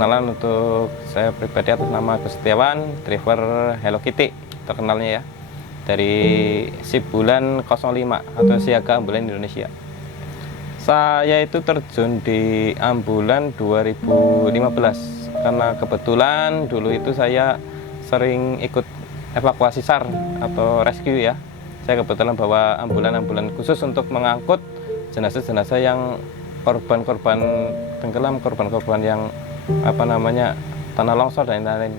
Perkenalan untuk saya pribadi atas nama Agus Setiawan, driver Hello Kitty terkenalnya ya, dari SIP bulan 05 atau Siaga Ambulan Indonesia. Saya itu terjun di ambulan 2015 karena kebetulan dulu itu saya sering ikut evakuasi SAR atau rescue ya. Saya kebetulan bawa ambulan-ambulan khusus untuk mengangkut jenazah-jenazah yang korban-korban tenggelam, korban-korban yang tanah longsor dan lain-lain.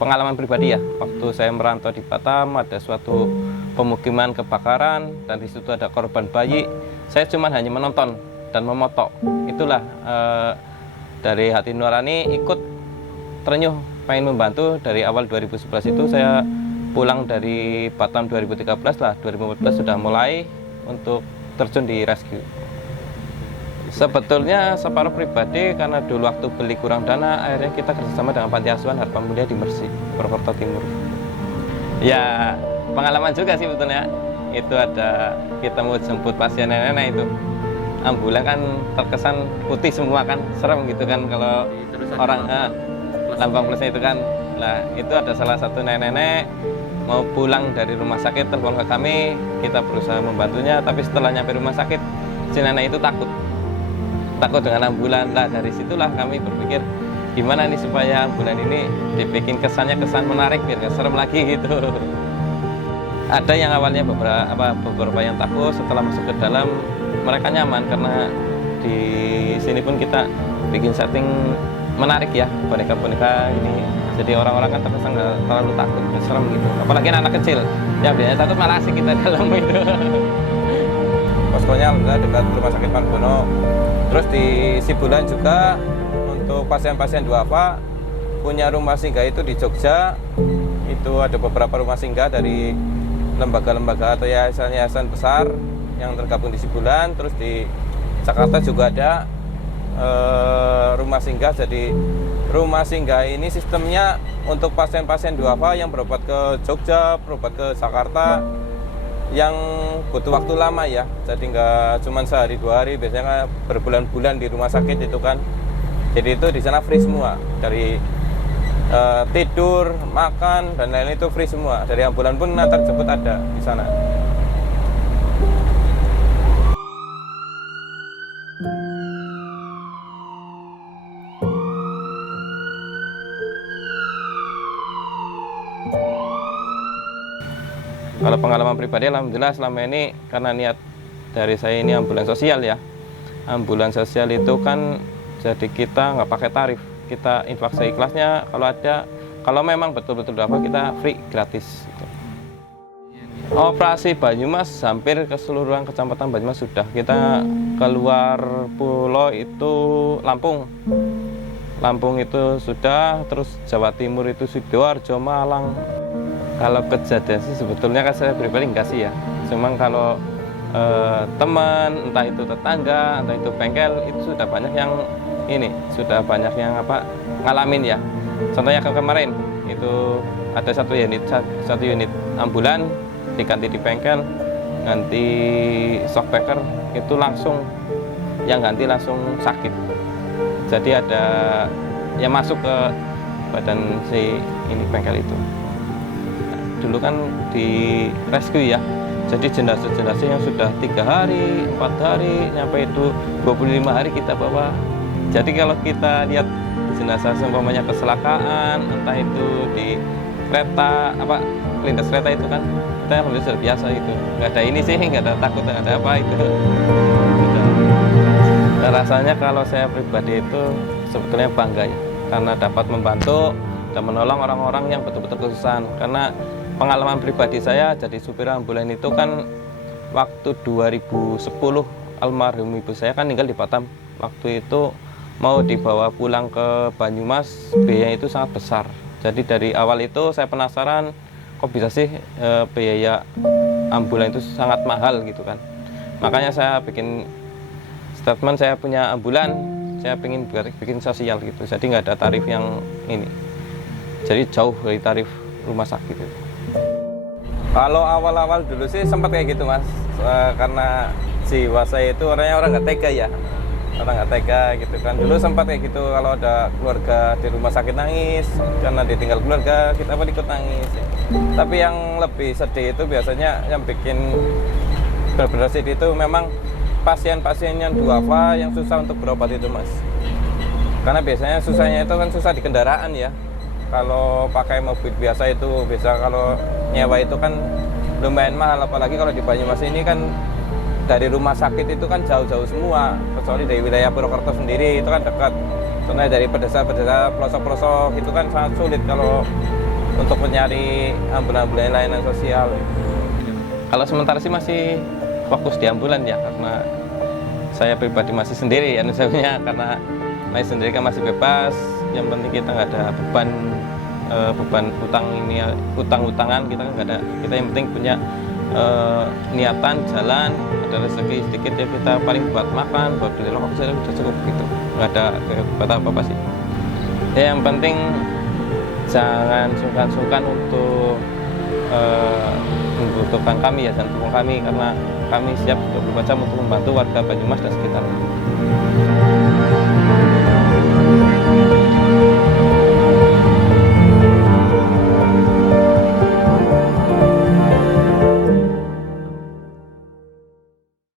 Pengalaman pribadi ya, waktu saya merantau di Batam ada suatu pemukiman kebakaran dan di situ ada korban bayi. Saya cuma hanya menonton dan memoto. Itulah dari hati nurani ikut terenyuh pengen membantu. Dari awal 2011 itu saya pulang dari Batam 2013 lah, 2014 sudah mulai untuk terjun di rescue. Sebetulnya separuh pribadi karena dulu waktu beli kurang dana, akhirnya kita kerjasama dengan Panti Asuhan Harapan Mulia di Mersi, Purwokerto Timur. Ya pengalaman juga sih sebetulnya. Itu ada kita mau jemput pasien nenek-nenek itu. Ambulan kan terkesan putih semua kan, serem gitu kan kalau orang lambang plusnya itu kan. Nah itu ada salah satu nenek-nenek mau pulang dari rumah sakit, telepon ke kami, kita berusaha membantunya, tapi setelah nyampe rumah sakit si nenek itu takut dengan ambulan. Nah dari situlah kami berpikir gimana nih supaya ambulan ini dibikin kesan menarik biar gak serem lagi gitu. Ada yang awalnya beberapa yang takut, setelah masuk ke dalam mereka nyaman karena di sini pun kita bikin setting menarik ya, boneka-boneka ini. Jadi orang-orang kan terkesan nggak terlalu takut, serem gitu. Apalagi anak kecil, ya biasanya takut malah asik kita dalam itu. Poskonya alhamdulillah dekat Rumah Sakit Margono. Terus di Sibulan juga untuk pasien-pasien duafa punya rumah singgah itu di Jogja. Itu ada beberapa rumah singgah dari lembaga-lembaga atau yayasan-yayasan besar yang tergabung di Sibulan. Terus di Jakarta juga ada rumah singgah. Jadi rumah singgah ini sistemnya untuk pasien-pasien duafa yang berobat ke Jogja, berobat ke Jakarta, yang butuh waktu lama ya. Jadi nggak cuma sehari 2 hari, biasanya berbulan-bulan di rumah sakit itu kan. Jadi itu di sana free semua, dari tidur, makan dan lain-lain itu free semua. Dari ambulan pun antar jemput ada di sana. Kalau pengalaman pribadi alhamdulillah selama ini karena niat dari saya ini ambulan sosial ya. Ambulan sosial itu kan jadi kita nggak pakai tarif, kita infak seikhlasnya. Kalau memang betul-betul dapat kita free gratis gitu. Operasi Banyumas hampir keseluruhan kecamatan Banyumas sudah. Kita keluar pulau itu Lampung itu sudah, terus Jawa Timur itu Sidoarjo, Malang. Kalau kejadian sih sebetulnya kan saya pribadi enggak sih ya. Cuman kalau teman, entah itu tetangga, entah itu bengkel, itu sudah banyak yang ngalamin ya. Contohnya kemarin itu ada satu unit ambulan diganti di bengkel, ganti shockbreaker, itu langsung yang ganti langsung sakit. Jadi ada yang masuk ke badan si ini bengkel itu. Dulu kan di rescue ya, jadi jenazah-jenazah yang sudah 3 hari, 4 hari, nyampe itu 25 hari kita bawa. Jadi kalau kita lihat jenazah seumpamanya kecelakaan, entah itu di kereta, kelindas kereta itu kan, kita alhamdulillah sudah biasa itu. Nggak ada ini sih, nggak ada takut, nggak ada apa itu. Dan rasanya kalau saya pribadi itu sebetulnya bangga ya, karena dapat membantu dan menolong orang-orang yang betul-betul kesusahan. Karena pengalaman pribadi saya jadi supir ambulan itu kan waktu 2010 almarhum ibu saya kan tinggal di Batam. Waktu itu mau dibawa pulang ke Banyumas, biaya itu sangat besar. Jadi dari awal itu saya penasaran kok bisa sih biaya ambulan itu sangat mahal gitu kan. Makanya saya bikin statement, saya punya ambulan, saya ingin bikin sosial gitu. Jadi nggak ada tarif yang ini. Jadi jauh dari tarif rumah sakit itu. Kalau awal-awal dulu sih sempat kayak gitu mas, karena jiwa saya itu orang nggak tega ya. orang nggak tega gitu kan. Dulu sempat kayak gitu, kalau ada keluarga di rumah sakit nangis karena ditinggal keluarga, kita pun ikut nangis. Tapi yang lebih sedih itu biasanya yang bikin benar-benar sedih itu memang pasien-pasien yang duafa yang susah untuk berobat itu, Mas. Karena biasanya susahnya itu kan susah di kendaraan ya. Kalau pakai mobil biasa itu bisa, kalau nyewa itu kan lumayan mahal, apalagi kalau di Banyumas ini kan dari rumah sakit itu kan jauh-jauh semua, kecuali dari wilayah Purwokerto sendiri itu kan dekat. Soalnya dari pedesa-pedesa pelosok-pelosok itu kan sangat sulit kalau untuk mencari ambulan-ambulan layanan sosial. Kalau sementara sih masih fokus di ambulan ya, karena saya pribadi masih sendiri ya, misalnya karena masih sendiri kan masih bebas. Yang penting kita nggak ada beban utang-utangan kita nggak ada. Kita yang penting punya niatan jalan, ada rezeki sedikit ya kita paling buat makan, buat beli rokok saja sudah cukup gitu, nggak ada kekuatan apa sih ya. Yang penting jangan sungkan-sungkan untuk membutuhkan kami ya, jangan dukung kami, karena kami siap 24 jam untuk membantu warga Banyumas dan sekitarnya.